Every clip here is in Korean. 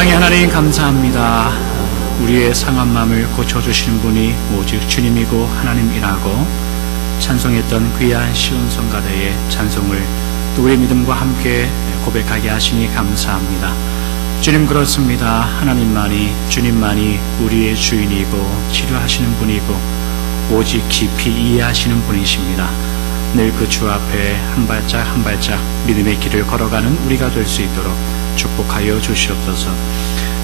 사랑의 하나님 감사합니다. 우리의 상한 마음을 고쳐주시는 분이 오직 주님이고 하나님이라고 찬송했던 귀한 시온 성가대의 찬송을 또 우리의 믿음과 함께 고백하게 하시니 감사합니다. 주님 그렇습니다. 하나님만이 주님만이 우리의 주인이고 치료하시는 분이고 오직 깊이 이해하시는 분이십니다. 늘 그 주 앞에 한 발짝 한 발짝 믿음의 길을 걸어가는 우리가 될 수 있도록 축복하여 주시옵소서.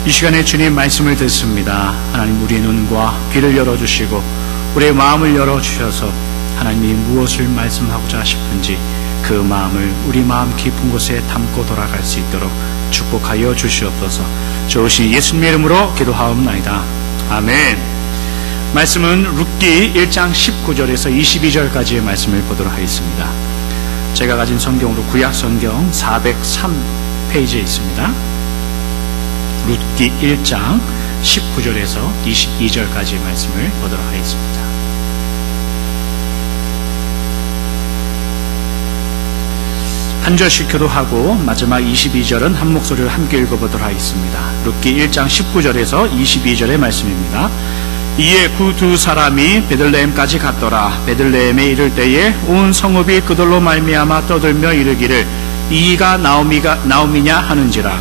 이 시간에 주님 말씀을 듣습니다. 하나님 우리의 눈과 귀를 열어주시고 우리의 마음을 열어주셔서 하나님이 무엇을 말씀하고자 하시는지 그 마음을 우리 마음 깊은 곳에 담고 돌아갈 수 있도록 축복하여 주시옵소서. 좋으신 예수님의 이름으로 기도하옵나이다. 아멘. 말씀은 룻기 1장 19절에서 22절까지의 말씀을 보도록 하겠습니다. 제가 가진 성경으로 구약 성경 403페이지에 있습니다. 룻기 1장 19절에서 22절까지의 말씀을 보도록 하겠습니다. 한 절씩 교도하고 마지막 22절은 한 목소리를 함께 읽어보도록 하겠습니다. 룻기 1장 19절에서 22절의 말씀입니다. 이에 그 두 사람이 베들레헴까지 갔더라. 베들레헴에 이를 때에 온 성읍이 그들로 말미암아 떠들며 이르기를 이가 나오미냐 하는지라.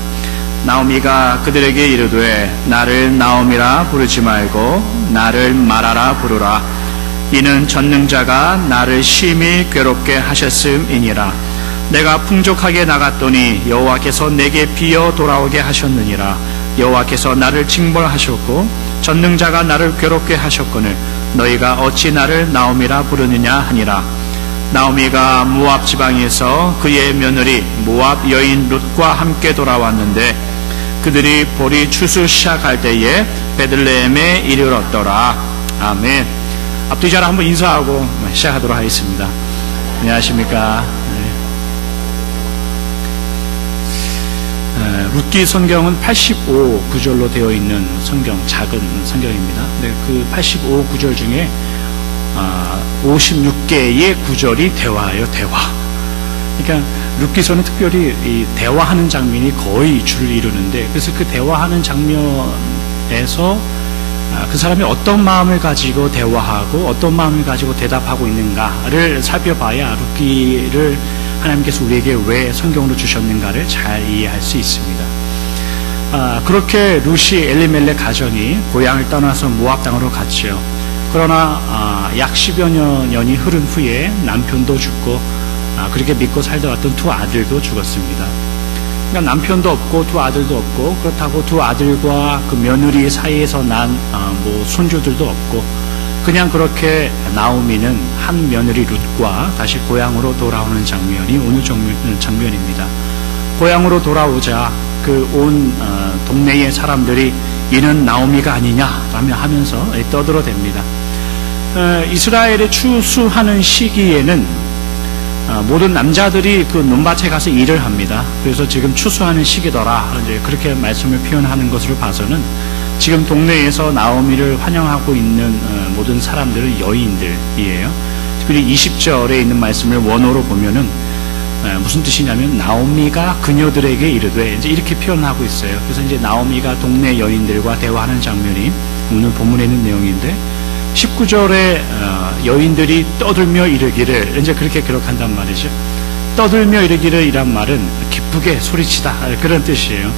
나오미가 그들에게 이르되 나를 나오미라 부르지 말고 나를 마라라 부르라. 이는 전능자가 나를 심히 괴롭게 하셨음이니라. 내가 풍족하게 나갔더니 여호와께서 내게 비어 돌아오게 하셨느니라. 여호와께서 나를 징벌하셨고 전능자가 나를 괴롭게 하셨거늘 너희가 어찌 나를 나오미라 부르느냐 하니라. 나오미가 모압 지방에서 그의 며느리 모압 여인 룻과 함께 돌아왔는데 그들이 보리 추수 시작할 때에 베들레헴에 이르렀더라. 아멘. 앞뒤 잘 한번 인사하고 시작하도록 하겠습니다. 안녕하십니까. 룻기 성경은 85구절로 되어 있는 성경, 작은 성경입니다. 그 85구절 중에 56개의 구절이 대화예요. 대화. 그러니까 룻기서는 특별히 이 대화하는 장면이 거의 줄을 이루는데, 그래서 그 대화하는 장면에서 그 사람이 어떤 마음을 가지고 대화하고 어떤 마음을 가지고 대답하고 있는가를 살펴봐야 룻기를 하나님께서 우리에게 왜 성경으로 주셨는가를 잘 이해할 수 있습니다. 그렇게 룻이 엘리멜렉 가정이 고향을 떠나서 모압 땅으로 갔죠. 그러나 약 10여 년이 흐른 후에 남편도 죽고 그렇게 믿고 살다 왔던 두 아들도 죽었습니다. 그러니까 남편도 없고 두 아들도 없고, 그렇다고 두 아들과 그 며느리 사이에서 난 손주들도 없고, 그냥 그렇게 나오미는 한 며느리 룻과 다시 고향으로 돌아오는 장면이 오늘 장면입니다. 고향으로 돌아오자 그 온 동네의 사람들이 이는 나오미가 아니냐라며 하면서 떠들어댑니다. 이스라엘에 추수하는 시기에는 모든 남자들이 그 논밭에 가서 일을 합니다. 그래서 지금 추수하는 시기더라, 이제 그렇게 말씀을 표현하는 것으로 봐서는 지금 동네에서 나오미를 환영하고 있는 모든 사람들은 여인들이에요. 특별히 20절에 있는 말씀을 원어로 보면은 무슨 뜻이냐면 나오미가 그녀들에게 이르되, 이제 이렇게 표현하고 있어요. 그래서 이제 나오미가 동네 여인들과 대화하는 장면이 오늘 본문에 있는 내용인데, 19절에 여인들이 떠들며 이르기를, 이제 그렇게 기록한단 말이죠. 떠들며 이르기를 이란 말은 기쁘게 소리치다, 그런 뜻이에요.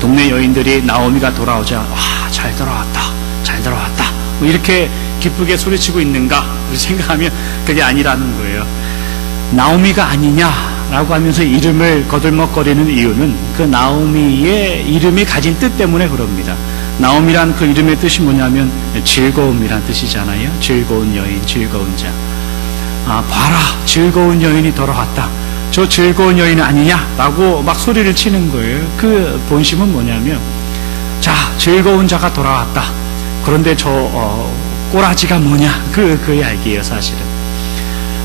동네 여인들이 나오미가 돌아오자 잘 돌아왔다, 잘 돌아왔다, 뭐 이렇게 기쁘게 소리치고 있는가 생각하면 그게 아니라는 거예요. 나오미가 아니냐라고 하면서 이름을 거들먹거리는 이유는 그 나오미의 이름이 가진 뜻 때문에 그럽니다. 나오미란 그 이름의 뜻이 뭐냐면 즐거움이란 뜻이잖아요. 즐거운 여인, 즐거운 자. 봐라, 즐거운 여인이 돌아왔다, 저 즐거운 여인 아니냐라고 막 소리를 치는 거예요. 그 본심은 뭐냐면, 자, 즐거운 자가 돌아왔다, 그런데 저 꼬라지가 뭐냐, 그 이야기예요. 사실은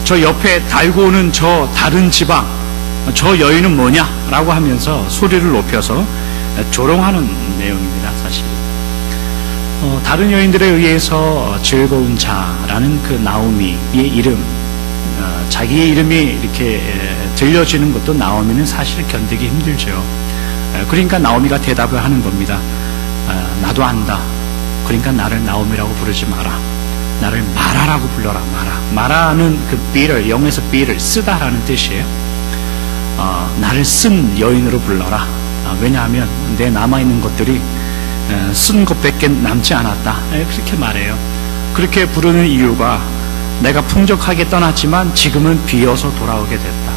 저 옆에 달고 오는 저 다른 지방, 저 여인은 뭐냐라고 하면서 소리를 높여서 조롱하는 내용입니다. 사실 다른 여인들에 의해서 즐거운 자라는 그 나오미의 이름, 자기의 이름이 이렇게 들려지는 것도 나오미는 사실 견디기 힘들죠. 그러니까 나오미가 대답을 하는 겁니다. 나도 안다. 그러니까 나를 나오미라고 부르지 마라. 나를 마라라고 불러라. 마라는 그 bitter, 영어에서 bitter, 쓰다라는 뜻이에요. 나를 쓴 여인으로 불러라. 왜냐하면 내 남아있는 것들이 쓴 것밖에 남지 않았다. 그렇게 말해요. 그렇게 부르는 이유가 내가 풍족하게 떠났지만 지금은 비어서 돌아오게 됐다.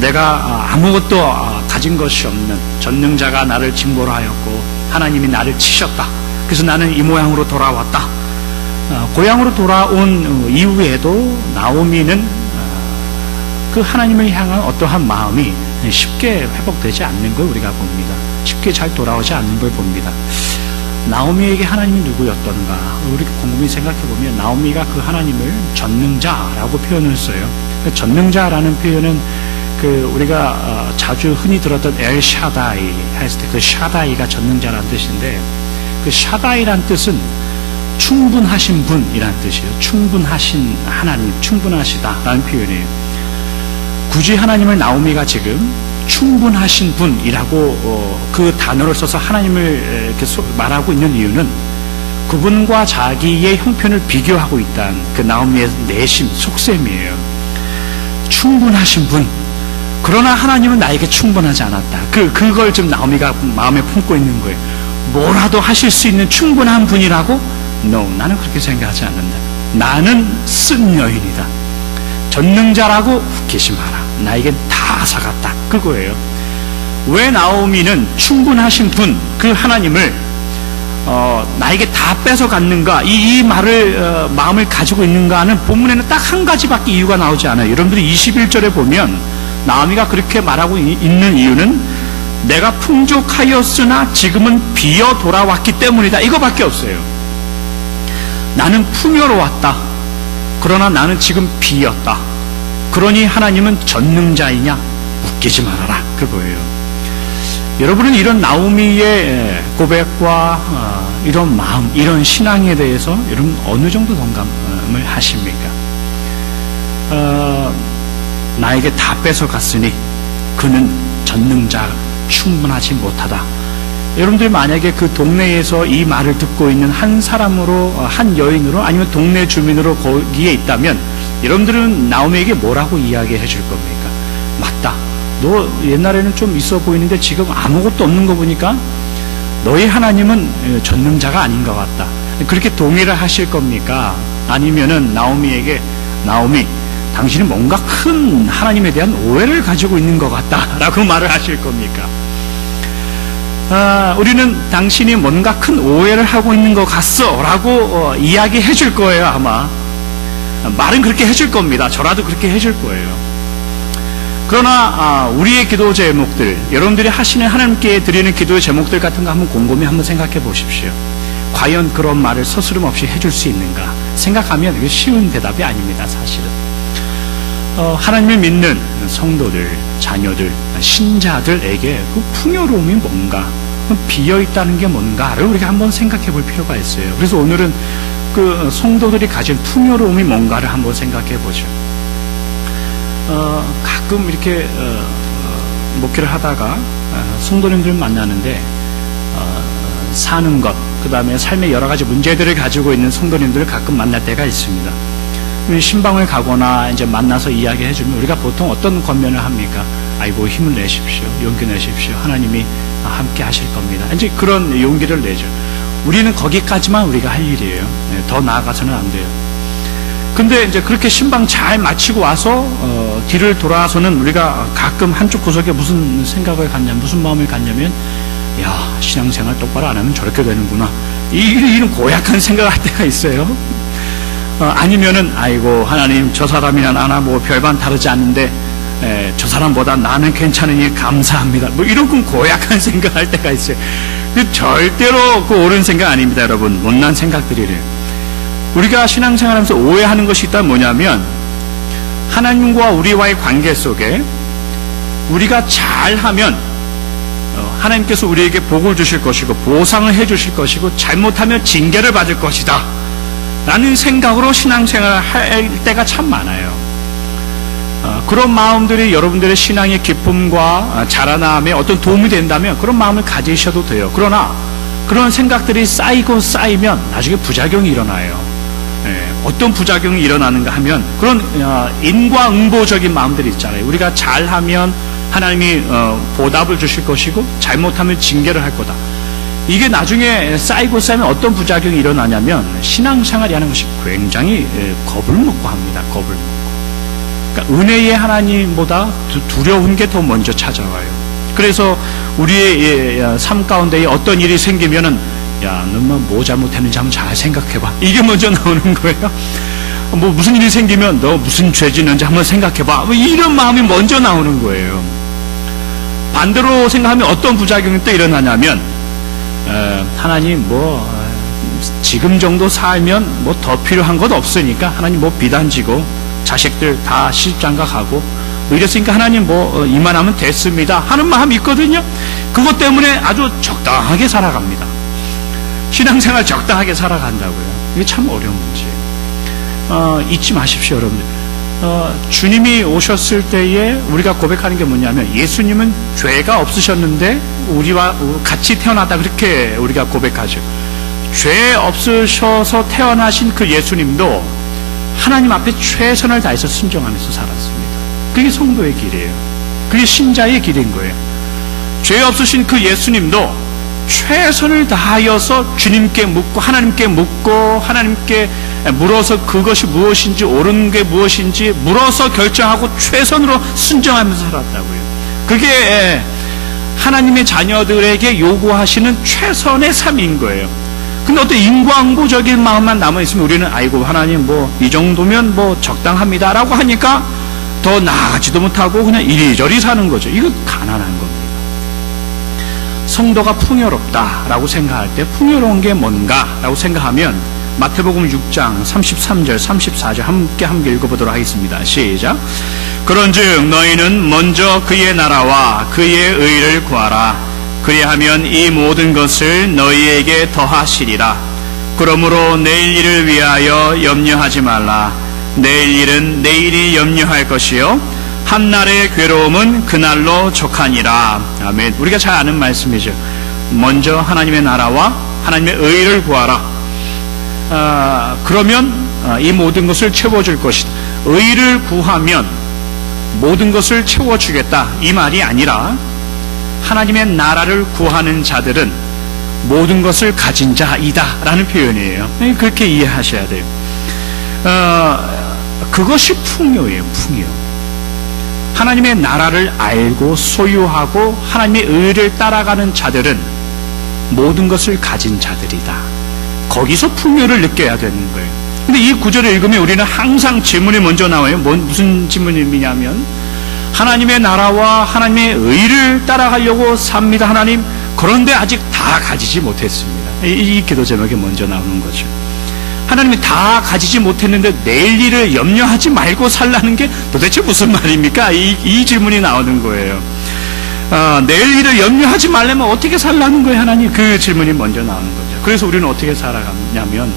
내가 아무것도 가진 것이 없는 전능자가 나를 징벌 하였고 하나님이 나를 치셨다. 그래서 나는 이 모양으로 돌아왔다. 고향으로 돌아온 이후에도 나오미는 그 하나님을 향한 어떠한 마음이 쉽게 회복되지 않는 걸 우리가 봅니다. 쉽게 잘 돌아오지 않는 걸 봅니다. 나오미에게 하나님이 누구였던가? 우리가 곰곰이 생각해보면 나오미가 그 하나님을 전능자라고 표현을 써요. 전능자라는 표현은 우리가 자주 흔히 들었던 엘 샤다이 했을 때 그 샤다이가 전능자라는 뜻인데, 그 샤다이란 뜻은 충분하신 분이라는 뜻이에요. 충분하신 하나님, 충분하시다라는 표현이에요. 굳이 하나님을 나오미가 지금 충분하신 분이라고 그 단어를 써서 하나님을 이렇게 말하고 있는 이유는 그분과 자기의 형편을 비교하고 있다는 그 나오미의 내심, 속셈이에요. 충분하신 분. 그러나 하나님은 나에게 충분하지 않았다. 그걸 지금 나오미가 마음에 품고 있는 거예요. 뭐라도 하실 수 있는 충분한 분이라고? No, 나는 그렇게 생각하지 않는다. 나는 쓴 여인이다. 전능자라고 웃기지 마라. 나에겐 다 앗아갔다. 그거예요. 왜 나오미는 충분하신 분, 그 하나님을 나에게 다 뺏어갔는가, 이 말을 마음을 가지고 있는가는 본문에는 딱 한 가지밖에 이유가 나오지 않아요. 여러분들이 21절에 보면 나오미가 그렇게 말하고 있는 이유는 내가 풍족하였으나 지금은 비어 돌아왔기 때문이다. 이거밖에 없어요. 나는 풍요로웠다. 그러나 나는 지금 비었다. 그러니 하나님은 전능자이냐? 웃기지 말아라. 그거예요. 여러분은 이런 나오미의 고백과 이런 마음, 이런 신앙에 대해서 여러분 어느 정도 동감을 하십니까? 나에게 다 뺏어갔으니 그는 전능자 충분하지 못하다. 여러분들 만약에 그 동네에서 이 말을 듣고 있는 한 사람으로, 한 여인으로, 아니면 동네 주민으로 거기에 있다면 여러분들은 나오미에게 뭐라고 이야기해 줄 겁니까? 맞다. 너 옛날에는 좀 있어 보이는데 지금 아무것도 없는 거 보니까 너희 하나님은 전능자가 아닌 것 같다. 그렇게 동의를 하실 겁니까? 아니면은 나오미에게 나오미, 당신은 뭔가 큰 하나님에 대한 오해를 가지고 있는 것 같다라고 말을 하실 겁니까? 우리는 당신이 뭔가 큰 오해를 하고 있는 것 같소 라고 이야기해 줄 거예요. 아마 말은 그렇게 해줄 겁니다. 저라도 그렇게 해줄 거예요. 그러나 우리의 기도 제목들, 여러분들이 하시는 하나님께 드리는 기도의 제목들 같은 거 한번 곰곰이 한번 생각해 보십시오. 과연 그런 말을 서스름 없이 해줄 수 있는가 생각하면 이게 쉬운 대답이 아닙니다. 사실은 하나님을 믿는 성도들, 자녀들, 신자들에게 그 풍요로움이 뭔가, 비어있다는 게 뭔가를 우리가 한번 생각해 볼 필요가 있어요. 그래서 오늘은 그 성도들이 가진 풍요로움이 뭔가를 한번 생각해 보죠. 가끔 이렇게 목회를 하다가 성도님들 만나는데 사는 것, 그 다음에 삶의 여러 가지 문제들을 가지고 있는 성도님들을 가끔 만날 때가 있습니다. 신방을 가거나 이제 만나서 이야기해 주면 우리가 보통 어떤 권면을 합니까? 아이고, 힘을 내십시오. 용기 내십시오. 하나님이 함께 하실 겁니다. 이제 그런 용기를 내죠. 우리는 거기까지만 우리가 할 일이에요. 더 나아가서는 안 돼요. 근데 이제 그렇게 신방 잘 마치고 와서 뒤를 돌아서는 우리가 가끔 한쪽 구석에 무슨 생각을 갖냐면, 무슨 마음을 갖냐면, 야, 신앙생활 똑바로 안 하면 저렇게 되는구나. 이런 고약한 생각을 할 때가 있어요. 아니면은 아이고, 하나님, 저 사람이나 나나 뭐 별반 다르지 않는데 저 사람보다 나는 괜찮으니 감사합니다. 뭐 이런 고약한 생각을 할 때가 있어요. 근데 절대로 그 옳은 생각 아닙니다, 여러분. 못난 생각들이래요. 우리가 신앙생활하면서 오해하는 것이 있다면 뭐냐면, 하나님과 우리와의 관계 속에 우리가 잘하면 하나님께서 우리에게 복을 주실 것이고 보상을 해 주실 것이고, 잘못하면 징계를 받을 것이다 라는 생각으로 신앙생활을 할 때가 참 많아요. 그런 마음들이 여러분들의 신앙의 기쁨과 자라남에 어떤 도움이 된다면 그런 마음을 가지셔도 돼요. 그러나 그런 생각들이 쌓이고 쌓이면 나중에 부작용이 일어나요. 어떤 부작용이 일어나는가 하면 그런 인과응보적인 마음들이 있잖아요. 우리가 잘하면 하나님이 보답을 주실 것이고 잘못하면 징계를 할 거다. 이게 나중에 쌓이고 쌓이면 어떤 부작용이 일어나냐면 신앙생활이 하는 것이 굉장히 겁을 먹고 합니다. 겁을 먹고. 그러니까 은혜의 하나님보다 두려운 게 더 먼저 찾아와요. 그래서 우리의 삶 가운데 어떤 일이 생기면은 야, 너만 뭐 잘못했는지 한번 잘 생각해봐. 이게 먼저 나오는 거예요. 뭐 무슨 일이 생기면 너 무슨 죄 짓는지 한번 생각해봐. 뭐 이런 마음이 먼저 나오는 거예요. 반대로 생각하면 어떤 부작용이 또 일어나냐면 하나님 지금 정도 살면 뭐 더 필요한 것 없으니까 하나님 비단지고 자식들 다 시집장가 가고 이랬으니까 하나님 이만하면 됐습니다 하는 마음이 있거든요. 그것 때문에 아주 적당하게 살아갑니다. 신앙생활 적당하게 살아간다고요. 이게 참 어려운 문제예요. 잊지 마십시오, 여러분들. 주님이 오셨을 때에 우리가 고백하는 게 뭐냐면 예수님은 죄가 없으셨는데 우리와 같이 태어났다, 그렇게 우리가 고백하죠. 죄 없으셔서 태어나신 그 예수님도 하나님 앞에 최선을 다해서 순종하면서 살았습니다. 그게 성도의 길이에요. 그게 신자의 길인 거예요. 죄 없으신 그 예수님도 최선을 다하여서 주님께 묻고 하나님께 묻고 하나님께 물어서 그것이 무엇인지 옳은 게 무엇인지 물어서 결정하고 최선으로 순종하면서 살았다고요. 그게 하나님의 자녀들에게 요구하시는 최선의 삶인 거예요. 근데 어떤 인과응보적인 마음만 남아있으면 우리는 아이고 하나님 이 정도면 적당합니다 라고 하니까 더 나아가지도 못하고 그냥 이리저리 사는 거죠. 이거 가난한 겁니다. 성도가 풍요롭다라고 생각할 때 풍요로운 게 뭔가라고 생각하면 마태복음 6장 33절 34절 함께 읽어보도록 하겠습니다. 시작. 그런즉 너희는 먼저 그의 나라와 그의 의를 구하라. 그리하면 이 모든 것을 너희에게 더하시리라. 그러므로 내일 일을 위하여 염려하지 말라. 내일 일은 내일이 염려할 것이요 한날의 괴로움은 그날로 족하니라. 아멘. 우리가 잘 아는 말씀이죠. 먼저 하나님의 나라와 하나님의 의를 구하라. 그러면 이 모든 것을 채워줄 것이다. 의를 구하면 모든 것을 채워주겠다, 이 말이 아니라 하나님의 나라를 구하는 자들은 모든 것을 가진 자이다 라는 표현이에요. 그렇게 이해하셔야 돼요. 그것이 풍요예요. 풍요. 하나님의 나라를 알고 소유하고 하나님의 의를 따라가는 자들은 모든 것을 가진 자들이다. 거기서 풍요를 느껴야 되는 거예요. 근데 이 구절을 읽으면 우리는 항상 질문이 먼저 나와요. 무슨 질문이냐면 하나님의 나라와 하나님의 의를 따라가려고 삽니다, 하나님. 그런데 아직 다 가지지 못했습니다. 이 기도 제목이 먼저 나오는 거죠. 하나님이 다 가지지 못했는데 내일 일을 염려하지 말고 살라는 게 도대체 무슨 말입니까? 이 질문이 나오는 거예요. 내일 일을 염려하지 말려면 어떻게 살라는 거예요, 하나님? 그 질문이 먼저 나오는 거죠. 그래서 우리는 어떻게 살아가냐면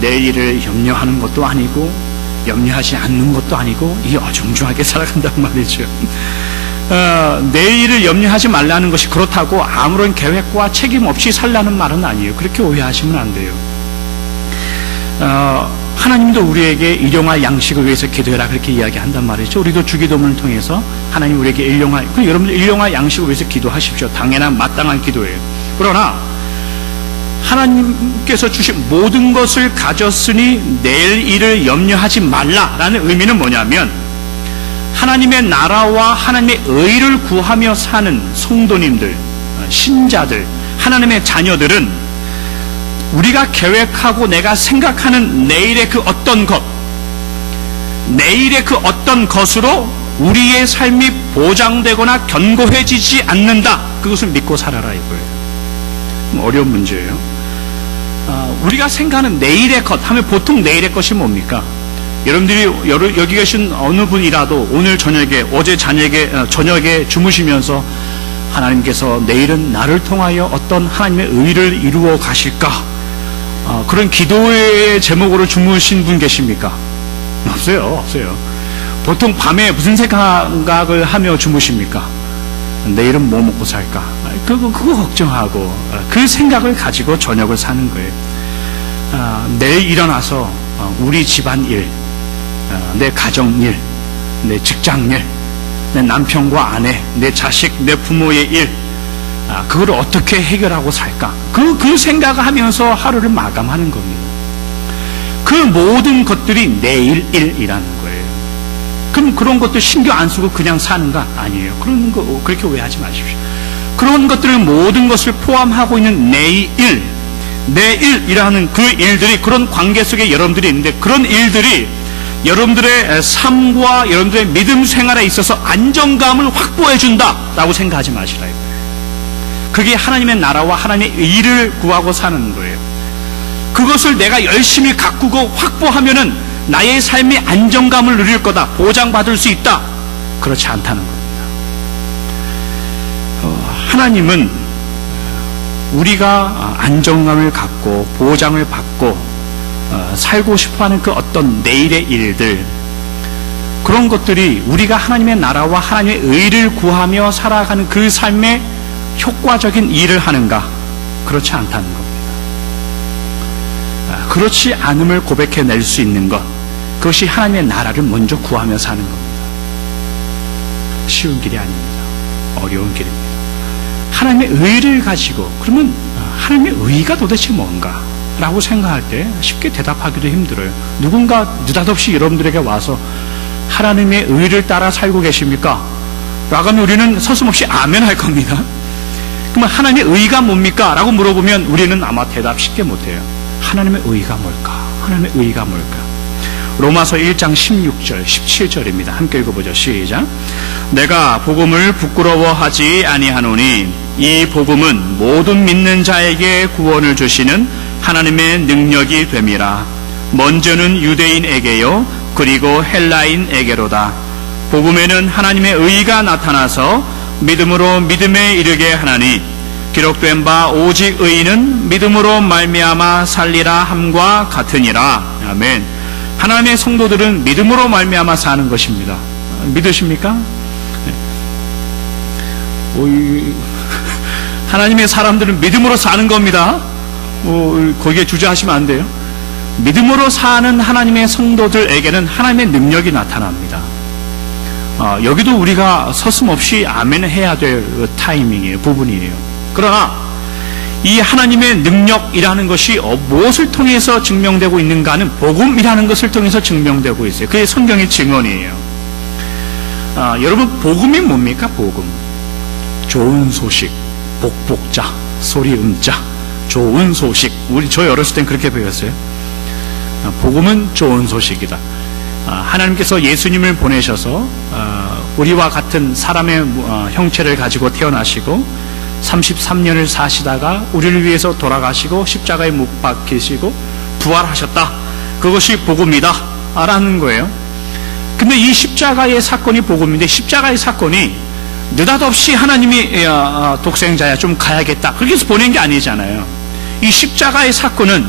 내일 일을 염려하는 것도 아니고 염려하지 않는 것도 아니고 이 어중중하게 살아간단 말이죠. 내일을 염려하지 말라는 것이 그렇다고 아무런 계획과 책임 없이 살라는 말은 아니에요. 그렇게 오해하시면 안 돼요. 하나님도 우리에게 일용할 양식을 위해서 기도해라, 그렇게 이야기한단 말이죠. 우리도 주기도문을 통해서 하나님 우리에게 여러분들 일용할 양식을 위해서 기도하십시오. 당연한 마땅한 기도예요. 그러나 하나님께서 주신 모든 것을 가졌으니 내일 일을 염려하지 말라라는 의미는 뭐냐면 하나님의 나라와 하나님의 의를 구하며 사는 성도님들, 신자들, 하나님의 자녀들은 우리가 계획하고 내가 생각하는 내일의 그 어떤 것, 내일의 그 어떤 것으로 우리의 삶이 보장되거나 견고해지지 않는다. 그것을 믿고 살아라 이거예요. 어려운 문제예요. 우리가 생각하는 내일의 것 하면 보통 내일의 것이 뭡니까? 여러분들이 여기 계신 어느 분이라도 오늘 저녁에, 어제 저녁에 주무시면서 하나님께서 내일은 나를 통하여 어떤 하나님의 의를 이루어 가실까? 그런 기도의 제목으로 주무신 분 계십니까? 없어요. 보통 밤에 무슨 생각을 하며 주무십니까? 내일은 뭐 먹고 살까? 그거 걱정하고 그 생각을 가지고 저녁을 사는 거예요. 내일 일어나서 우리 집안 일, 내 가정 일, 내 직장 일, 내 남편과 아내, 내 자식, 내 부모의 일, 그걸 어떻게 해결하고 살까? 그 생각을 하면서 하루를 마감하는 겁니다. 그 모든 것들이 내일 일이라는 거예요. 그럼 그런 것들 신경 안 쓰고 그냥 사는가? 아니에요. 그런 거 그렇게 오해하지 마십시오. 그런 것들을 모든 것을 포함하고 있는 내일이라는 그 일들이, 그런 관계 속에 여러분들이 있는데, 그런 일들이 여러분들의 삶과 여러분들의 믿음 생활에 있어서 안정감을 확보해 준다라고 생각하지 마시라. 그게 하나님의 나라와 하나님의 의를 구하고 사는 거예요. 그것을 내가 열심히 가꾸고 확보하면은 나의 삶의 안정감을 누릴 거다, 보장받을 수 있다. 그렇지 않다는 겁니다. 하나님은 우리가 안정감을 갖고 보장을 받고 살고 싶어하는 그 어떤 내일의 일들, 그런 것들이 우리가 하나님의 나라와 하나님의 의를 구하며 살아가는 그 삶의 효과적인 일을 하는가? 그렇지 않다는 겁니다. 그렇지 않음을 고백해낼 수 있는 것, 그것이 하나님의 나라를 먼저 구하며 사는 겁니다. 쉬운 길이 아닙니다. 어려운 길입니다. 하나님의 의를 가지고, 그러면 하나님의 의가 도대체 뭔가? 라고 생각할 때 쉽게 대답하기도 힘들어요. 누군가 느닷없이 여러분들에게 와서 하나님의 의를 따라 살고 계십니까? 라고 하면 우리는 서슴없이 아멘 할 겁니다. 그러면 하나님의 의가 뭡니까? 라고 물어보면 우리는 아마 대답 쉽게 못해요. 하나님의 의가 뭘까? 하나님의 의가 뭘까? 로마서 1장 16절, 17절입니다. 함께 읽어보죠. 시작. 내가 복음을 부끄러워하지 아니하노니 이 복음은 모든 믿는 자에게 구원을 주시는 하나님의 능력이 됨이라. 먼저는 유대인에게요, 그리고 헬라인에게로다. 복음에는 하나님의 의가 나타나서 믿음으로 믿음에 이르게 하나니 기록된 바 오직 의인은 믿음으로 말미암아 살리라 함과 같으니라. 아멘. 하나님의 성도들은 믿음으로 말미암아 사는 것입니다. 믿으십니까? 하나님의 사람들은 믿음으로 사는 겁니다. 거기에 주저하시면 안 돼요. 믿음으로 사는 하나님의 성도들에게는 하나님의 능력이 나타납니다. 여기도 우리가 서슴없이 아멘 해야 될 타이밍이에요. 부분이에요. 그러나 이 하나님의 능력이라는 것이 무엇을 통해서 증명되고 있는가는 복음이라는 것을 통해서 증명되고 있어요. 그게 성경의 증언이에요. 여러분, 복음이 뭡니까? 복음. 좋은 소식, 복복자, 소리 음자, 좋은 소식. 저희 어렸을 땐 그렇게 배웠어요. 복음은 좋은 소식이다. 하나님께서 예수님을 보내셔서 우리와 같은 사람의 형체를 가지고 태어나시고 33년을 사시다가 우리를 위해서 돌아가시고 십자가에 못 박히시고 부활하셨다. 그것이 복음이다 라는 거예요. 근데 이 십자가의 사건이 복음인데, 십자가의 사건이 느닷없이 하나님이 독생자야 좀 가야겠다 그렇게 해서 보낸 게 아니잖아요. 이 십자가의 사건은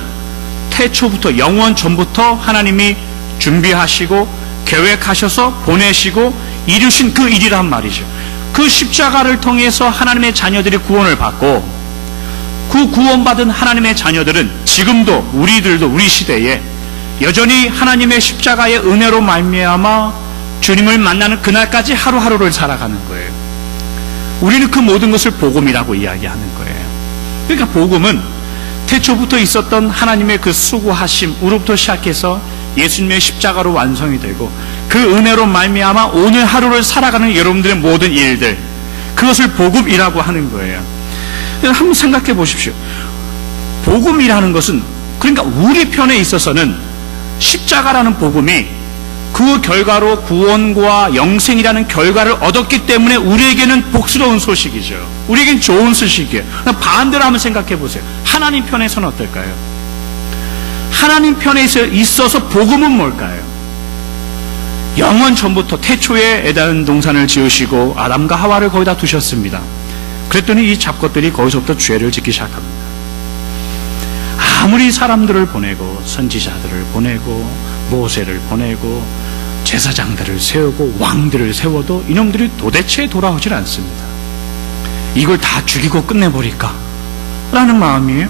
태초부터, 영원 전부터 하나님이 준비하시고 계획하셔서 보내시고 이루신 그 일이란 말이죠. 그 십자가를 통해서 하나님의 자녀들이 구원을 받고, 그 구원받은 하나님의 자녀들은 지금도, 우리들도 우리 시대에 여전히 하나님의 십자가의 은혜로 말미암아 주님을 만나는 그날까지 하루하루를 살아가는 거예요. 우리는 그 모든 것을 복음이라고 이야기하는 거예요. 그러니까 복음은 태초부터 있었던 하나님의 그 수고하심으로부터 시작해서 예수님의 십자가로 완성이 되고, 그 은혜로 말미암아 오늘 하루를 살아가는 여러분들의 모든 일들, 그것을 복음이라고 하는 거예요. 한번 생각해 보십시오. 복음이라는 것은, 그러니까 우리 편에 있어서는 십자가라는 복음이 그 결과로 구원과 영생이라는 결과를 얻었기 때문에 우리에게는 복스러운 소식이죠. 우리에게는 좋은 소식이에요. 반대로 한번 생각해 보세요. 하나님 편에서는 어떨까요? 하나님 편에 있어서 복음은 뭘까요? 영원 전부터 태초에 에덴 동산을 지으시고 아담과 하와를 거기다 두셨습니다. 그랬더니 이 잡것들이 거기서부터 죄를 짓기 시작합니다. 아무리 사람들을 보내고 선지자들을 보내고 모세를 보내고 제사장들을 세우고 왕들을 세워도 이놈들이 도대체 돌아오질 않습니다. 이걸 다 죽이고 끝내버릴까? 라는 마음이에요.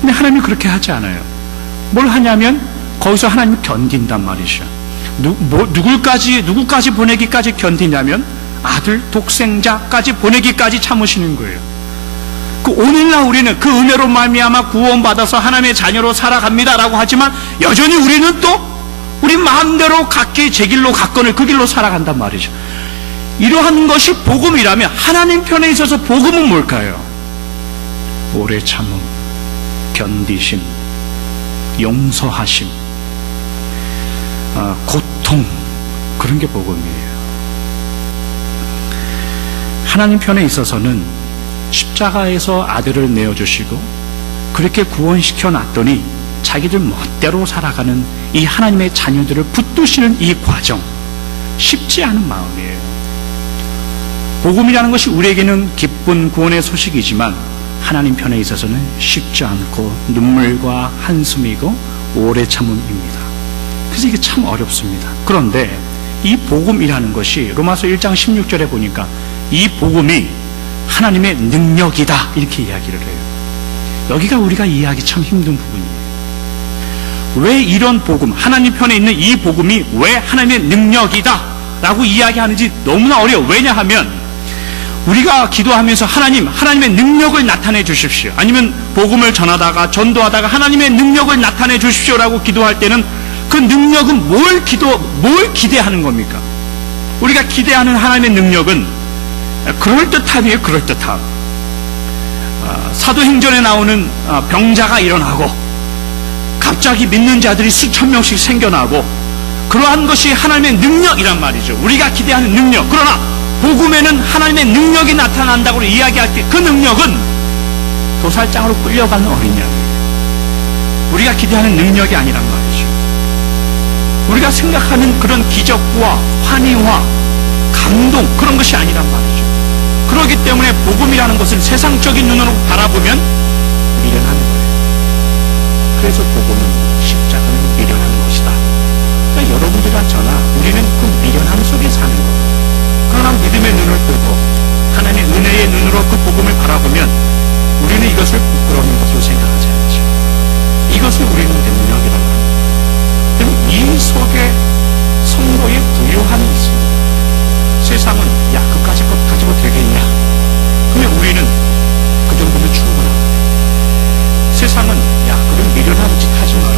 근데 하나님이 그렇게 하지 않아요. 뭘 하냐면 거기서 하나님이 견딘단 말이죠. 누구까지 보내기까지 견디냐면 아들 독생자까지 보내기까지 참으시는 거예요. 그 오늘날 우리는 그 은혜로 말미암아 구원받아서 하나님의 자녀로 살아갑니다라고 하지만 여전히 우리는 또 우리 마음대로 각기 제 길로 갔거늘 그 길로 살아간단 말이죠. 이러한 것이 복음이라면 하나님 편에 있어서 복음은 뭘까요? 오래 참음, 견디심, 용서하심, 고통, 그런 게 복음이에요. 하나님 편에 있어서는 십자가에서 아들을 내어주시고 그렇게 구원시켜 놨더니 자기들 멋대로 살아가는 이 하나님의 자녀들을 붙드시는 이 과정, 쉽지 않은 마음이에요. 복음이라는 것이 우리에게는 기쁜 구원의 소식이지만 하나님 편에 있어서는 쉽지 않고 눈물과 한숨이고 오래 참음입니다. 그래서 이게 참 어렵습니다. 그런데 이 복음이라는 것이 로마서 1장 16절에 보니까 이 복음이 하나님의 능력이다 이렇게 이야기를 해요. 여기가 우리가 이해하기 참 힘든 부분이에요. 왜 이런 복음, 하나님 편에 있는 이 복음이 왜 하나님의 능력이다 라고 이야기하는지 너무나 어려워요. 왜냐하면 우리가 기도하면서 하나님의 능력을 나타내 주십시오, 아니면 복음을 전하다가 전도하다가 하나님의 능력을 나타내 주십시오라고 기도할 때는 그 능력은 뭘 기대하는 겁니까? 우리가 기대하는 하나님의 능력은 그럴듯함이에요. 그럴듯함. 사도행전에 나오는 병자가 일어나고 갑자기 믿는 자들이 수천 명씩 생겨나고 그러한 것이 하나님의 능력이란 말이죠. 우리가 기대하는 능력. 그러나 복음에는 하나님의 능력이 나타난다고 이야기할 때 그 능력은 도살장으로 끌려가는 어린양, 우리가 기대하는 능력이 아니란 말이죠. 우리가 생각하는 그런 기적과 환희와 감동, 그런 것이 아니란 말이죠. 그렇기 때문에 복음이라는 것은 세상적인 눈으로 바라보면 미련한 거예요. 그래서 복음은 십자가는 미련한 것이다. 그러니까 여러분들과 저나 우리는 그 미련함 속에 사는 거예요. 그러나 믿음의 눈을 뜨고 하나님의 은혜의 눈으로 그 복음을 바라보면 우리는 이것을 부끄러운 것으로 생각하지 않죠. 이것을 우리는 능력이라고 합니다. 그럼 이 속에 성도의 부요함이 있습니다. 세상은 야 그까지 것 가지고 되겠냐? 그러면 우리는 그 정도면 충분합니다. 세상은 야 그런 미련한 짓 하지 마라.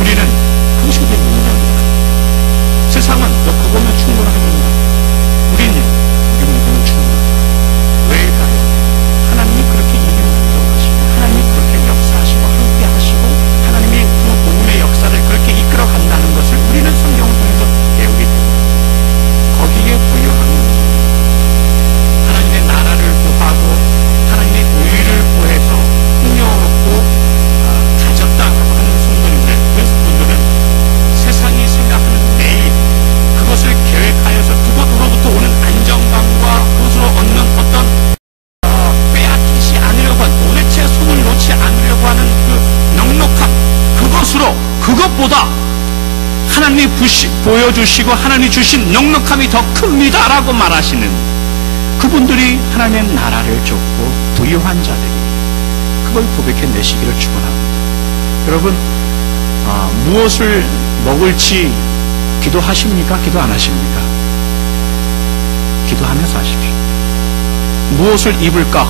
우리는 그것이 우리의 능력이다. 세상은 너 그거면 충분하겠냐? 우리는 충분합니다. 왜일까요? 하나님이 그렇게 일을 인도하시고 하나님이 그렇게 역사하시고 함께 하시고 하나님이 그 복음의 역사를 그렇게 이끌어 간다는 것을 우리는 성경을 통해서 배우게 됩니다. 거기에 부요함이 하나님의 나라를 구하고 하나님의 의를 구해서 풍요롭고 가졌다고 하는 성도님들, 그래서 분들은 세상이 생각하는 내일, 그것을 계획하여서 그것으로부터 오는 안정감과 그것으로 얻는 어떤 빼앗기지 않으려고 하는, 도대체 손을 놓지 않으려고 하는 그 넉넉함, 그것보다 하나님이 보여주시고 하나님이 주신 넉넉함이 더 큽니다라고 말하시는 그분들이 하나님의 나라를 쫓고 부유한 자들이, 그걸 고백해내시기를 축원합니다. 여러분, 무엇을 먹을지 기도하십니까? 기도 안 하십니까? 기도하면서 하십시오. 무엇을 입을까?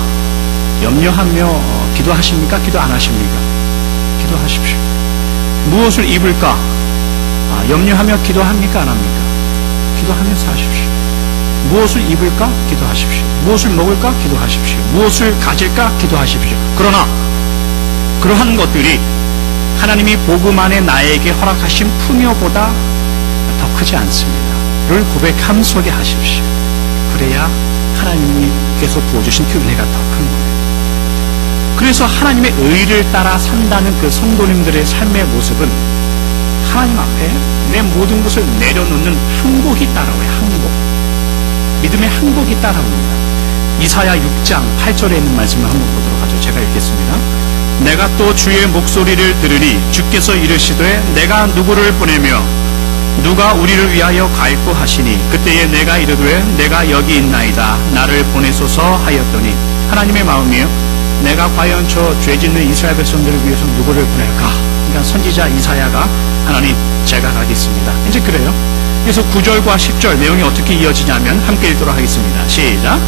염려하며 기도하십니까? 기도 안 하십니까? 기도하십시오. 무엇을 입을까? 염려하며 기도합니까? 안 합니까? 기도하면서 하십시오. 무엇을 입을까? 기도하십시오. 무엇을 먹을까? 기도하십시오. 무엇을 가질까? 기도하십시오. 그러나 그러한 것들이 하나님이 복음 안에 나에게 허락하신 풍요보다 더 크지 않습니다. 를 고백함 속에 하십시오. 그래야 하나님께서 부어주신 그 은혜가 더 큰 거예요. 그래서 하나님의 의를 따라 산다는 그 성도님들의 삶의 모습은 하나님 앞에 내 모든 것을 내려놓는 항복이 따라와요. 항복. 믿음의 항복이 따라옵니다. 이사야 6장 8절에 있는 말씀을 한번 보도록 하죠. 제가 읽겠습니다. 내가 또 주의 목소리를 들으니 주께서 이르시되 내가 누구를 보내며 누가 우리를 위하여 갈고 하시니 그때에 내가 이르되 내가 여기 있나이다 나를 보내소서 하였더니 하나님의 마음이요 내가 과연 저 죄짓는 이스라엘 백성들을 위해서 누구를 보낼까? 그러니까 선지자 이사야가 하나님 제가 가겠습니다. 이제 그래요. 그래서 9절과 10절 내용이 어떻게 이어지냐면 함께 읽도록 하겠습니다. 시작.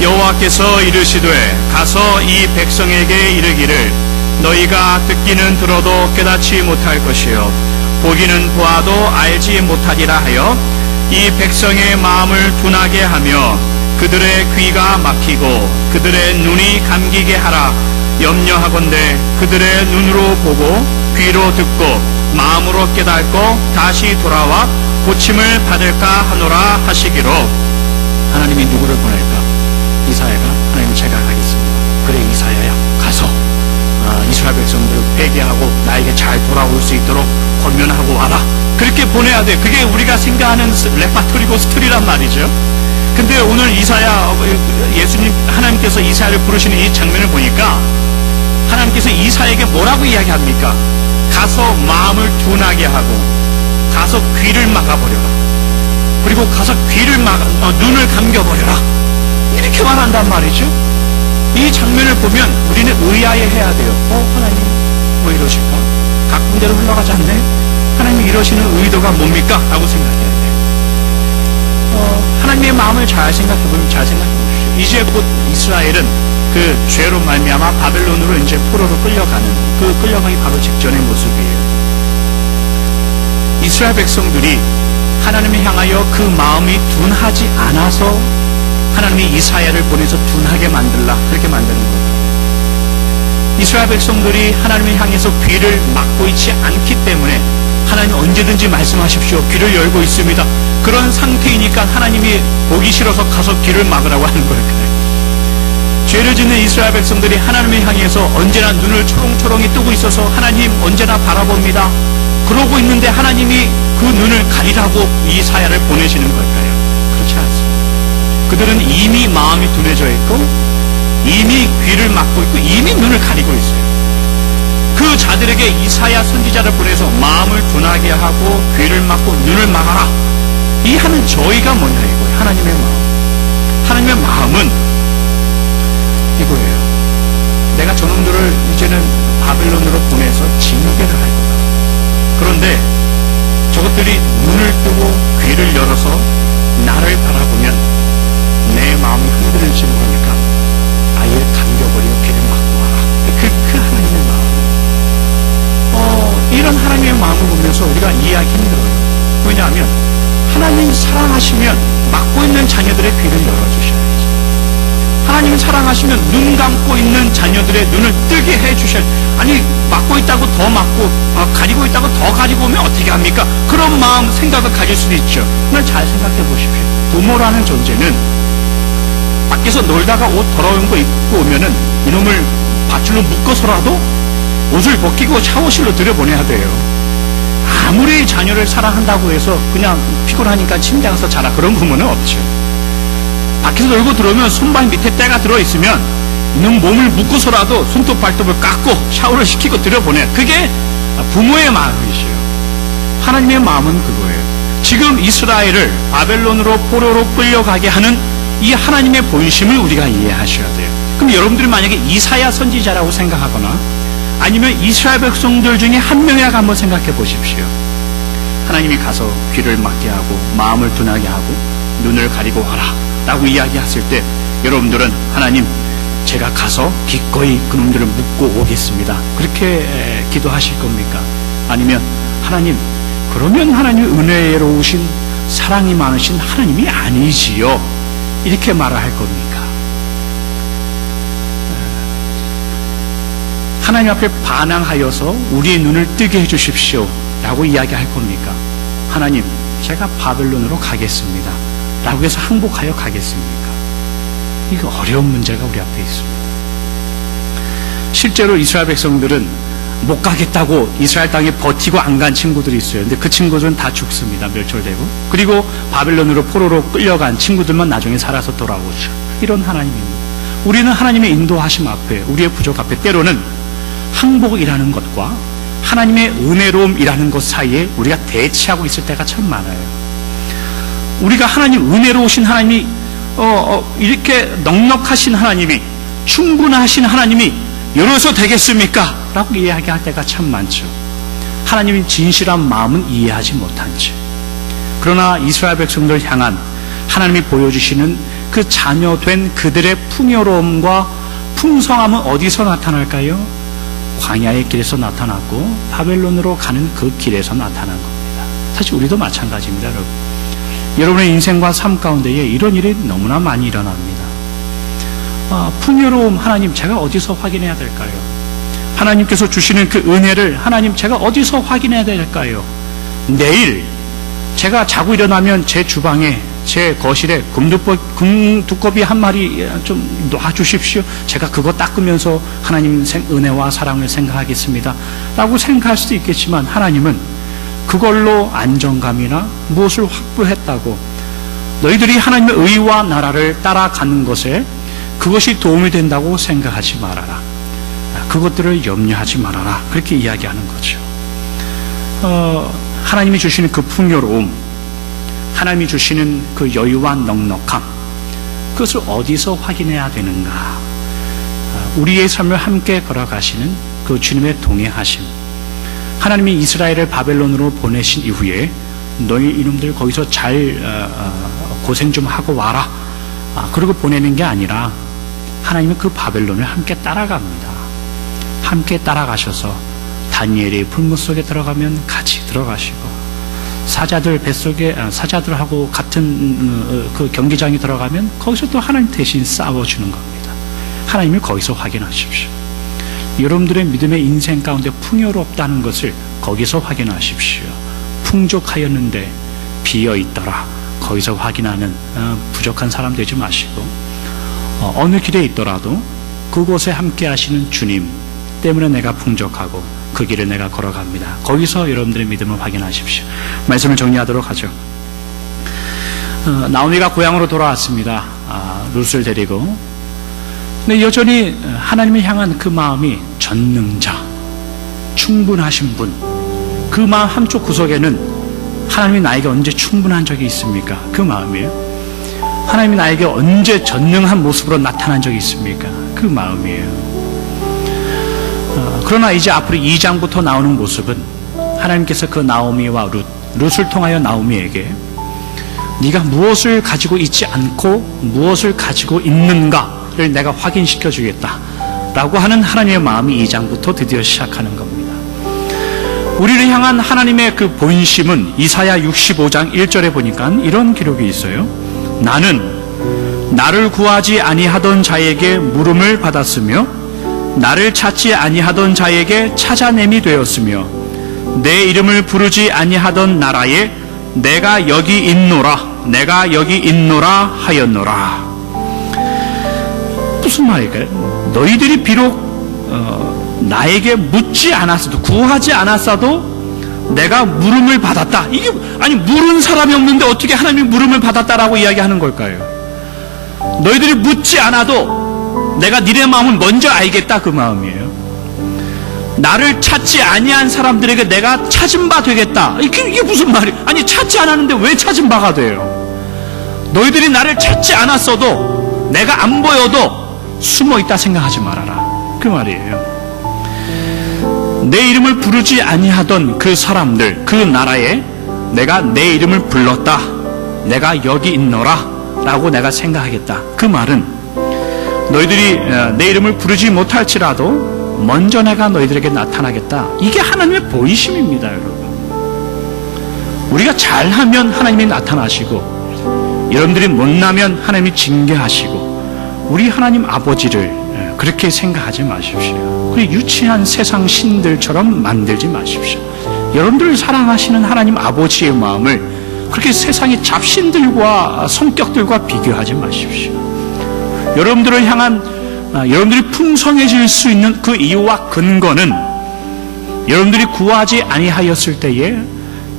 여호와께서 이르시되 가서 이 백성에게 이르기를 너희가 듣기는 들어도 깨닫지 못할 것이요 보기는 보아도 알지 못하리라 하여 이 백성의 마음을 둔하게 하며 그들의 귀가 막히고 그들의 눈이 감기게 하라. 염려하건대 그들의 눈으로 보고 귀로 듣고 마음으로 깨닫고 다시 돌아와 고침을 받을까 하노라 하시기로. 하나님이 누구를 보낼까? 이사야가 하나님 제가 가겠습니다. 그래 이사야야 가서 이스라엘 백성들을 회개하고 나에게 잘 돌아올 수 있도록 권면하고 와라. 그렇게 보내야 돼. 그게 우리가 생각하는 레파토리고 스토리란 말이죠. 근데 오늘 이사야, 예수님, 하나님께서 이사야를 부르시는 이 장면을 보니까 하나님께서 이사야에게 뭐라고 이야기합니까? 가서 마음을 둔하게 하고 가서 귀를 막아버려라. 그리고 가서 눈을 감겨버려라. 이렇게 말한단 말이죠. 이 장면을 보면 우리는 의아해해야 돼요. 하나님 왜 이러실까? 각군대로 흘러가지 않네? 하나님이 이러시는 의도가 뭡니까? 라고 생각해야 돼요. 하나님의 마음을 잘 생각해보면 잘 생각해보십시오. 이제 곧 이스라엘은 그 죄로 말미암아 바벨론으로 이제 포로로 끌려가는 그 끌려가기 바로 직전의 모습이에요. 이스라엘 백성들이 하나님을 향하여 그 마음이 둔하지 않아서 하나님이 이사야를 보내서 둔하게 만들라 그렇게 만드는 거예요. 이스라엘 백성들이 하나님을 향해서 귀를 막고 있지 않기 때문에 하나님 언제든지 말씀하십시오. 귀를 열고 있습니다. 그런 상태이니까 하나님이 보기 싫어서 가서 귀를 막으라고 하는 걸까요? 죄를 짓는 이스라엘 백성들이 하나님을 향해서 언제나 눈을 초롱초롱히 뜨고 있어서 하나님 언제나 바라봅니다. 그러고 있는데 하나님이 그 눈을 가리라고 이사야를 보내시는 걸까요? 그렇지 않습니다. 그들은 이미 마음이 둔해져 있고 이미 귀를 막고 있고 이미 눈을 가리고 있어요. 그 자들에게 이사야 선지자를 보내서 마음을 둔하게 하고 귀를 막고 눈을 막아라. 이 하는 저희가 뭐냐 이거예요. 하나님의 마음. 하나님의 마음은 이거예요. 내가 저놈들을 이제는 바벨론으로 보내서 징계를 할 거다. 그런데 저것들이 눈을 뜨고 귀를 열어서 나를 바라보면 내 마음이 흔들리지 모르니까 아예 감겨버려 귀를 막고 와라. 그 하나님의 마음. 이런 하나님의 마음을 보면서 우리가 이해하기 힘들어요. 왜냐하면 하나님 사랑하시면 막고 있는 자녀들의 귀를 열어주셔야지. 하나님 사랑하시면 눈 감고 있는 자녀들의 눈을 뜨게 해주셔야지. 아니 막고 있다고 더 막고 가리고 있다고 더 가리고 오면 어떻게 합니까? 그런 마음 생각을 가질 수도 있죠. 그러나 잘 생각해 보십시오. 부모라는 존재는 밖에서 놀다가 옷 더러운 거 입고 오면은 이놈을 밧줄로 묶어서라도 옷을 벗기고 샤워실로 들여보내야 돼요. 아무리 자녀를 사랑한다고 해서 그냥 피곤하니까 침대 가서 자라 그런 부모는 없죠. 밖에서 놀고 들어오면 손발 밑에 때가 들어있으면 이놈 몸을 묶고서라도 손톱 발톱을 깎고 샤워를 시키고 들여보내. 그게 부모의 마음이시요. 하나님의 마음은 그거예요. 지금 이스라엘을 바벨론으로 포로로 끌려가게 하는 이 하나님의 본심을 우리가 이해하셔야 돼요. 그럼 여러분들이 만약에 이사야 선지자라고 생각하거나 아니면 이스라엘 백성들 중에 한 명이라고 한번 생각해 보십시오. 하나님이 가서 귀를 막게 하고 마음을 둔하게 하고 눈을 가리고 와라 라고 이야기했을 때 여러분들은 하나님 제가 가서 기꺼이 그놈들을 묶고 오겠습니다. 그렇게 기도하실 겁니까? 아니면 하나님 그러면 하나님 은혜로우신 사랑이 많으신 하나님이 아니지요. 이렇게 말을 할 겁니까? 하나님 앞에 반항하여서 우리의 눈을 뜨게 해주십시오 라고 이야기할 겁니까? 하나님 제가 바벨론으로 가겠습니다 라고 해서 항복하여 가겠습니까? 이거 어려운 문제가 우리 앞에 있습니다. 실제로 이스라엘 백성들은 못 가겠다고 이스라엘 땅에 버티고 안 간 친구들이 있어요. 근데 그 친구들은 다 죽습니다. 멸절되고. 그리고 바벨론으로 포로로 끌려간 친구들만 나중에 살아서 돌아오죠. 이런 하나님입니다. 우리는 하나님의 인도하심 앞에 우리의 부족 앞에 때로는 항복이라는 것과 하나님의 은혜로움이라는 것 사이에 우리가 대치하고 있을 때가 참 많아요. 우리가 하나님 은혜로우신 하나님이 이렇게 넉넉하신 하나님이 충분하신 하나님이 이래서 되겠습니까? 라고 이야기할 때가 참 많죠. 하나님의 진실한 마음은 이해하지 못한 채. 그러나 이스라엘 백성들을 향한 하나님이 보여주시는 그 자녀된 그들의 풍요로움과 풍성함은 어디서 나타날까요? 광야의 길에서 나타났고 바벨론으로 가는 그 길에서 나타난 겁니다. 사실 우리도 마찬가지입니다, 여러분. 여러분의 인생과 삶 가운데에 이런 일이 너무나 많이 일어납니다. 풍요로움 하나님 제가 어디서 확인해야 될까요? 하나님께서 주시는 그 은혜를 하나님 제가 어디서 확인해야 될까요? 내일 제가 자고 일어나면 제 주방에 제 거실에 금두꺼비 한 마리 좀 놔주십시오. 제가 그거 닦으면서 하나님 은혜와 사랑을 생각하겠습니다 라고 생각할 수도 있겠지만 하나님은 그걸로 안정감이나 무엇을 확보했다고 너희들이 하나님의 의와 나라를 따라가는 것에 그것이 도움이 된다고 생각하지 말아라. 그것들을 염려하지 말아라. 그렇게 이야기하는 거죠. 하나님이 주시는 그 풍요로움, 하나님이 주시는 그 여유와 넉넉함, 그것을 어디서 확인해야 되는가? 우리의 삶을 함께 걸어가시는 그 주님의 동행하심. 하나님이 이스라엘을 바벨론으로 보내신 이후에 너희 이놈들 거기서 잘 고생 좀 하고 와라. 그리고 보내는 게 아니라 하나님은 그 바벨론을 함께 따라갑니다. 함께 따라가셔서 다니엘이 풀무 속에 들어가면 같이 들어가시고 사자들 뱃속에 사자들하고 같은 그 경기장에 들어가면 거기서 또 하나님 대신 싸워주는 겁니다. 하나님을 거기서 확인하십시오. 여러분들의 믿음의 인생 가운데 풍요롭다는 것을 거기서 확인하십시오. 풍족하였는데 비어있더라. 거기서 확인하는 부족한 사람 되지 마시고 어느 길에 있더라도 그곳에 함께 하시는 주님 때문에 내가 풍족하고 그 길을 내가 걸어갑니다. 거기서 여러분들의 믿음을 확인하십시오. 말씀을 정리하도록 하죠. 나오미가 고향으로 돌아왔습니다. 룻을 데리고. 근데 여전히 하나님을 향한 그 마음이 전능자, 충분하신 분, 그 마음 한쪽 구석에는 하나님이 나에게 언제 충분한 적이 있습니까? 그 마음이에요. 하나님이 나에게 언제 전능한 모습으로 나타난 적이 있습니까? 그 마음이에요. 그러나 이제 앞으로 2장부터 나오는 모습은 하나님께서 그 나오미와 룻을 통하여 나오미에게 네가 무엇을 가지고 있지 않고 무엇을 가지고 있는가를 내가 확인시켜 주겠다 라고 하는 하나님의 마음이 2장부터 드디어 시작하는 겁니다. 우리를 향한 하나님의 그 본심은 이사야 65장 1절에 보니까 이런 기록이 있어요. 나는 나를 구하지 아니하던 자에게 물음을 받았으며 나를 찾지 아니하던 자에게 찾아냄이 되었으며 내 이름을 부르지 아니하던 나라에 내가 여기 있노라 하였노라. 무슨 말일까요? 너희들이 비록 나에게 묻지 않았어도 구하지 않았어도 내가 물음을 받았다. 이게 아니 물은 사람이 없는데 어떻게 하나님이 물음을 받았다라고 이야기하는 걸까요? 너희들이 묻지 않아도 내가 니네 마음을 먼저 알겠다 그 마음이에요. 나를 찾지 아니한 사람들에게 내가 찾은 바 되겠다. 이게 무슨 말이에요? 아니 찾지 않았는데 왜 찾은 바가 돼요? 너희들이 나를 찾지 않았어도 내가 안 보여도 숨어있다 생각하지 말아라 그 말이에요. 내 이름을 부르지 아니하던 그 사람들 그 나라에 내가 내 이름을 불렀다. 내가 여기 있노라 라고 내가 생각하겠다. 그 말은 너희들이 내 이름을 부르지 못할지라도 먼저 내가 너희들에게 나타나겠다. 이게 하나님의 본심입니다, 여러분. 우리가 잘하면 하나님이 나타나시고 여러분들이 못나면 하나님이 징계하시고 우리 하나님 아버지를 그렇게 생각하지 마십시오. 그리고 유치한 세상 신들처럼 만들지 마십시오. 여러분들을 사랑하시는 하나님 아버지의 마음을 그렇게 세상의 잡신들과 성격들과 비교하지 마십시오. 여러분들을 향한 여러분들이 풍성해질 수 있는 그 이유와 근거는 여러분들이 구하지 아니하였을 때에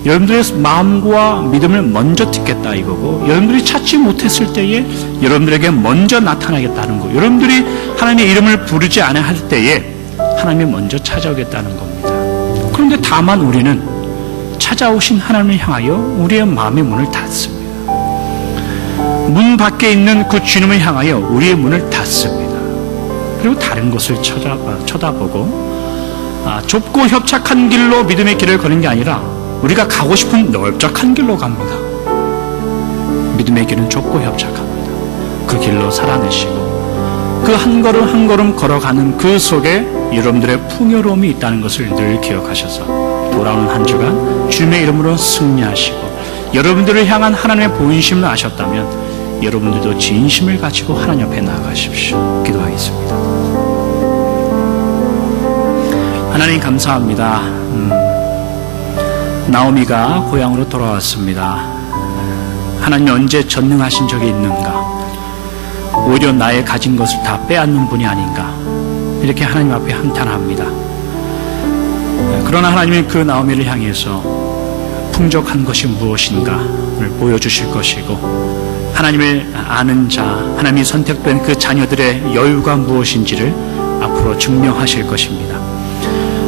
여러분들의 마음과 믿음을 먼저 듣겠다 이거고 여러분들이 찾지 못했을 때에 여러분들에게 먼저 나타나겠다는 거. 여러분들이 하나님의 이름을 부르지 않아할 때에 하나님이 먼저 찾아오겠다는 겁니다. 그런데 다만 우리는 찾아오신 하나님을 향하여 우리의 마음의 문을 닫습니다. 문 밖에 있는 그 주님을 향하여 우리의 문을 닫습니다. 그리고 다른 곳을 쳐다보고 좁고 협착한 길로 믿음의 길을 거는 게 아니라 우리가 가고 싶은 넓적한 길로 갑니다. 믿음의 길은 좁고 협착합니다. 그 길로 살아내시고 그 한 걸음 한 걸음 걸어가는 그 속에 여러분들의 풍요로움이 있다는 것을 늘 기억하셔서 돌아오는 한 주간 주님의 이름으로 승리하시고 여러분들을 향한 하나님의 본심을 아셨다면 여러분들도 진심을 가지고 하나님 앞에 나아가십시오. 기도하겠습니다. 하나님 감사합니다. 나오미가 고향으로 돌아왔습니다. 하나님 언제 전능하신 적이 있는가? 오히려 나의 가진 것을 다 빼앗는 분이 아닌가? 이렇게 하나님 앞에 한탄합니다. 그러나 하나님이 그 나오미를 향해서 풍족한 것이 무엇인가를 보여주실 것이고 하나님을 아는 자, 하나님이 선택된 그 자녀들의 여유가 무엇인지를 앞으로 증명하실 것입니다.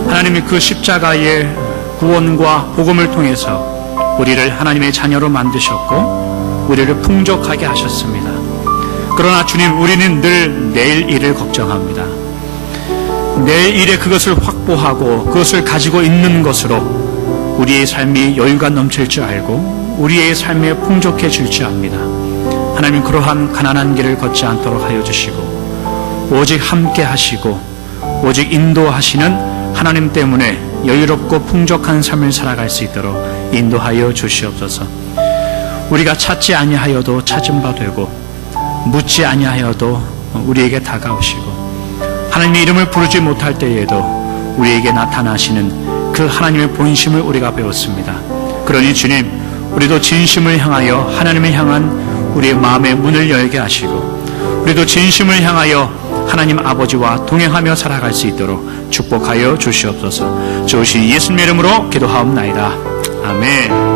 하나님이 그 십자가의 구원과 복음을 통해서 우리를 하나님의 자녀로 만드셨고 우리를 풍족하게 하셨습니다. 그러나 주님, 우리는 늘 내일 일을 걱정합니다. 내일 일에 그것을 확보하고 그것을 가지고 있는 것으로 우리의 삶이 여유가 넘칠 줄 알고 우리의 삶에 풍족해질 줄 압니다. 하나님, 그러한 가난한 길을 걷지 않도록 하여 주시고 오직 함께 하시고 오직 인도하시는 하나님 때문에 여유롭고 풍족한 삶을 살아갈 수 있도록 인도하여 주시옵소서. 우리가 찾지 아니하여도 찾은 바 되고 묻지 아니하여도 우리에게 다가오시고 하나님의 이름을 부르지 못할 때에도 우리에게 나타나시는 그 하나님의 본심을 우리가 배웠습니다. 그러니 주님, 우리도 진심을 향하여 하나님을 향한 우리의 마음의 문을 열게 하시고 우리도 진심을 향하여 하나님 아버지와 동행하며 살아갈 수 있도록 축복하여 주시옵소서. 좋으신 예수님의 이름으로 기도하옵나이다. 아멘.